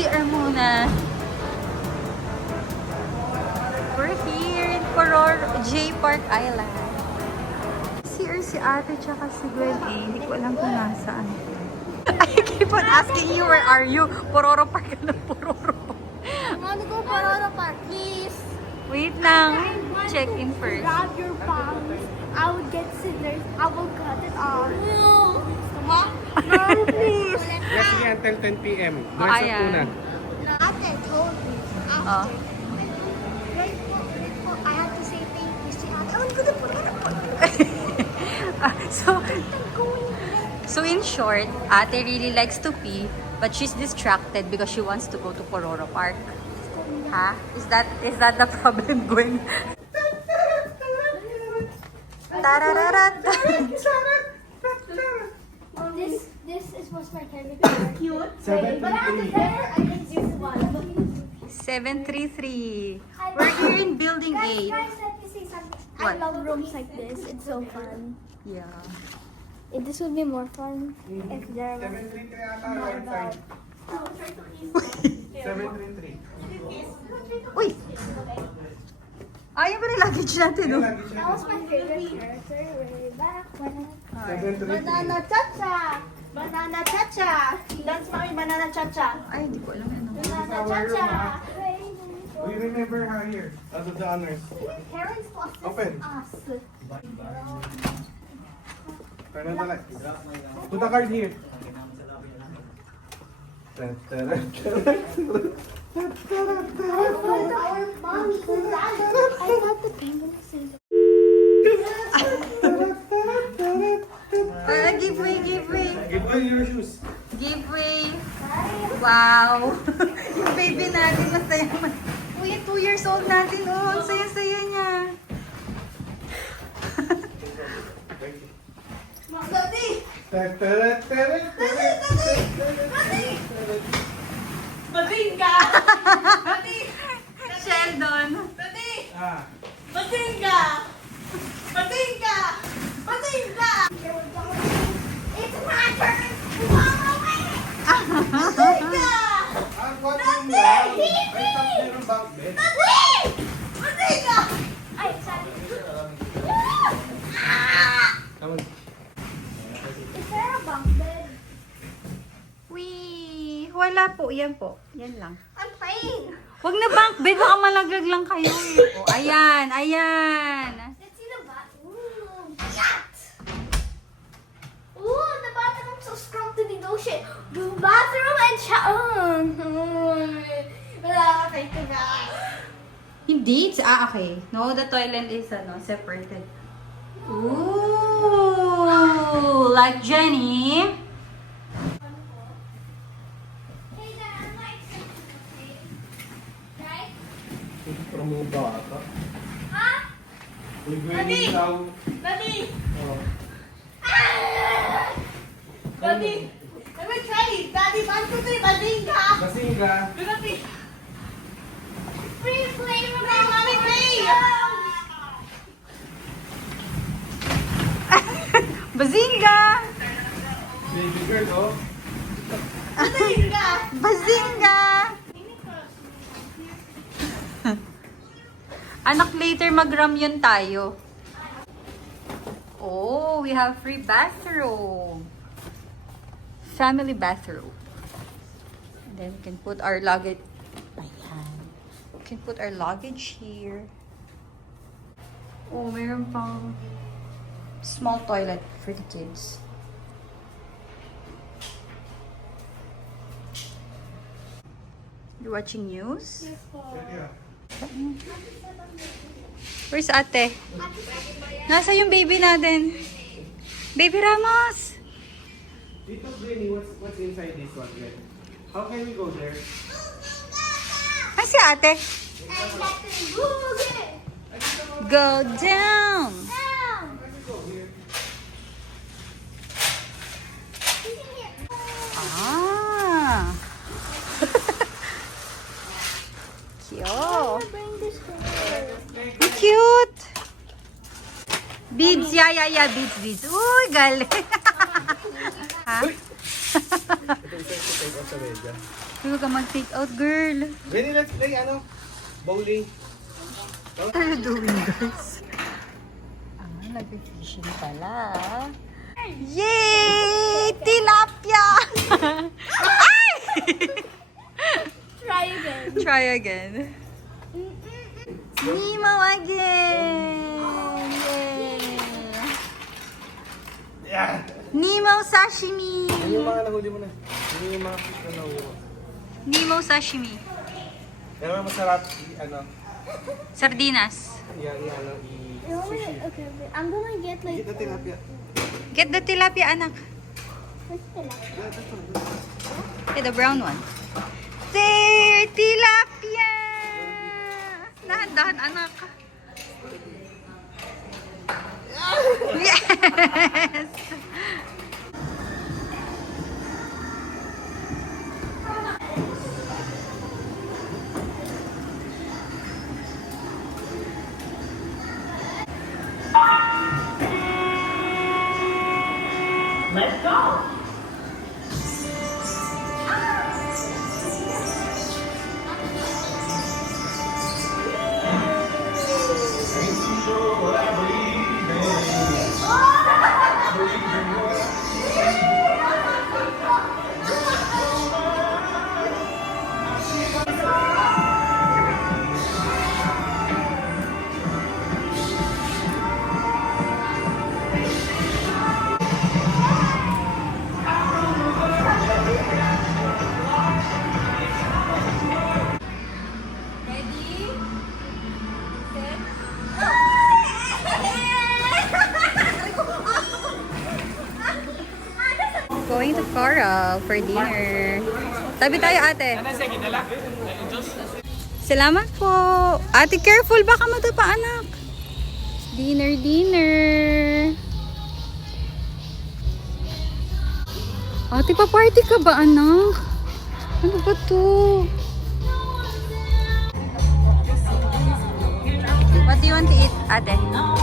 CR muna. We're here in J Park Island. CR si ate tsaka si Gwen eh. Hindi ko alam kung nasaan. I keep on asking you, where are you? Pororo Park ka na, Pororo Park. I wanna go Pororo Park, please. Wait lang. Check in first. Grab your palms. I would get scissors. I will cut it off. No. Come on. No, please. Yes, sige, until 10 p.m. Dress up Ayan. muna. Ate told me Oh. after. Right before I had to say thank you. See, ate, I want to go to Pororo Park. So in short, ate really likes to pee, but she's distracted because she wants to go to Pororo Park. Ha? Is that the problem, Gwen? Tarararat. This was my favorite. Cute. But ate, there I can use one. 733. We're here in building Guys, 8. let me say something. What? I love rooms like this. It's so fun. Yeah. This would be more fun if there was 733 ata, right side. 733. Uy! Ayaw ba na luggage natin, no? That was my favorite character way back when. 733. Banana Chacha! Banana Chacha! Dance mommy, Banana Chacha! Ay, hindi ko alam yan. No? Banana Chacha! We remember her here. Out of the honors. Parents plus this Open. us. Turn on the light. Put the card here. Mommy, I got the penguin scissors. Give way, give way. Give away your shoes. Give way. Wow! Yung baby natin, masaya man. Uy, 2 years old natin, oh. Ang saya-saya niya. Daddy! Bazinga! Daddy! Sheldon. Daddy! Ah. Bazinga! Bazinga! Bazinga! It's my turn! Mama, wait! Bazinga! Ah, what room lang? Ay, top meron bang bed? Bazinga! Ay, sorry. Come on. Is there a bunk bed? Wee! Wala po. Yan po. Yan lang. I'm playing. Huwag na bunk bed. Baka malaglag lang kayo eh. Oh, ayan. Ayan. Let's see the bathroom. Yacht! Ooh, the bathroom's so strong to negotiate. The bathroom and shower. Wala, thank you guys. Hindi. Okay. No, the toilet is separated. Ooh! Like Jenny. Hey, Dad, I'm not excited. Right? From mga bata. Huh? Uy, Daddy! gawin daw. Daddy! Oh. Daddy! Let me try it! Daddy, 1, 2, 3, bazinga! Bazinga. Daddy! Free play, Play, mommy, play! Bazinga! Baby girl, oh. Bazinga! Bazinga! Anak, later mag-ramyun tayo. Oh, we have free bathroom. Family bathroom. And then we can put our luggage. Ayan. We can put our luggage here. Oh, mayroon pang small toilet for the kids. You're watching news? Where's ate? Nasa yung baby natin? Baby Ramos! Dito, Jenny, what's inside this one, Glenn? How can we go there? Ay, si ate. And let them boogie. Go down! Down. Can we go here? Isn't here? Ah! Cute! Bring this to Ang cute! Beads, yeah, beads. Uy, galing! Ha? take out sa media. Huwag ka mag-take out, girl. Jenny, let's play bowling. What are you doing, guys? Nag-fishing pala. Yay! Tilapia! Ay! Try again. Try again. Nemo again! Yay! Yeah! Nemo sashimi! Ano yung mga nahuli mo na? Ano yung mga fish na nahuli mo? Nemo sashimi. Pero masarap Sardinas. sushi. Okay, I'm gonna get like. Kita tilapia. Get the tilapia, anak. What's the last? Okay, the brown one. There! Tilapia! Dahan-dahan, anak. Yes! Let's go. Going to Coral for dinner. Tabi tayo, ate. Salamat po. Ate, careful. Baka madapa, anak. Dinner, dinner. Ate, pa-party ka ba, anak? Ano ba to? What do you want to eat, ate? Ano?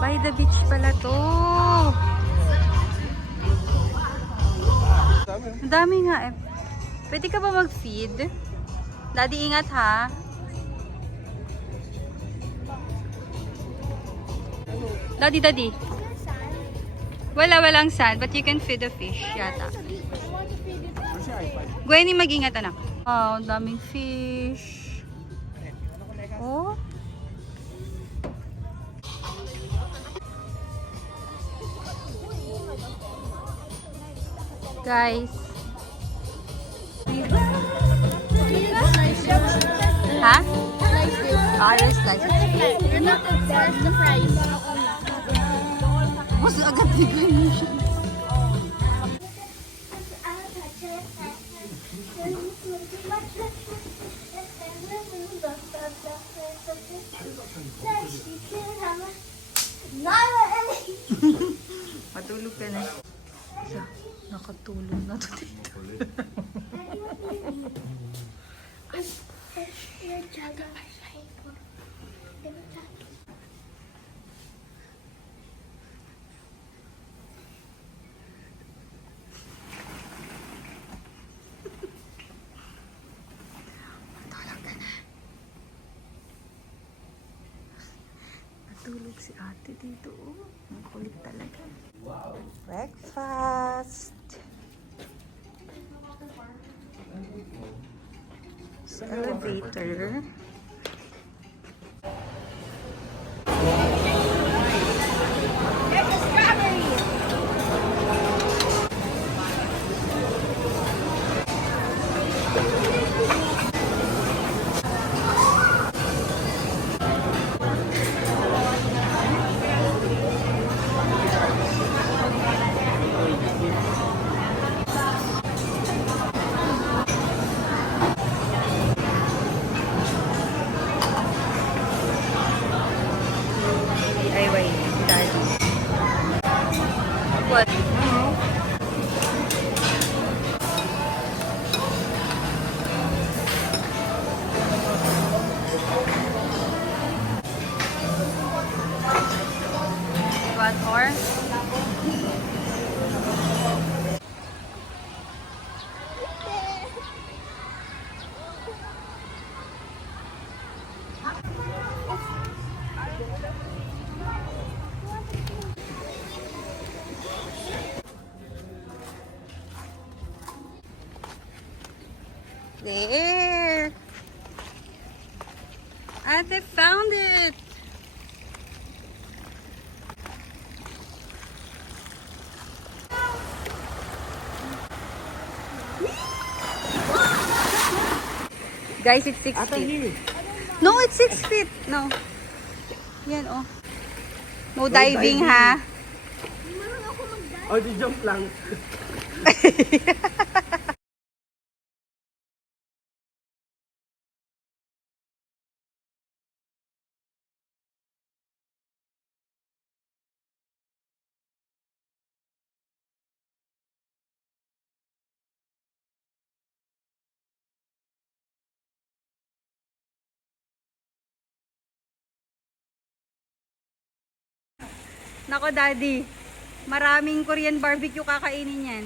By the beach pala to. Ang dami nga eh. Pwede ka ba mag-feed? Daddy, ingat ha. Daddy. Walang sand, but you can feed the fish yata. Gwenny, mag-ingat anak. Wow, ang daming fish. Oh. Guys. Ha? There's slices. You're not there's the fries. Mas agad bigay mo siya. Matulog ka na. So, nakatulog na to dito. Natulog si ate dito. Ang kulit talaga. Breakfast. Sa elevator. Ay, wait. Daddy. What? You want more? There. Ate found it. Guys, it's 6 feet. No, it's 6 feet. No. Yan, oh. No diving, ha? Oh, di jump lang. Nako, Daddy. Maraming Korean barbecue kakainin yan.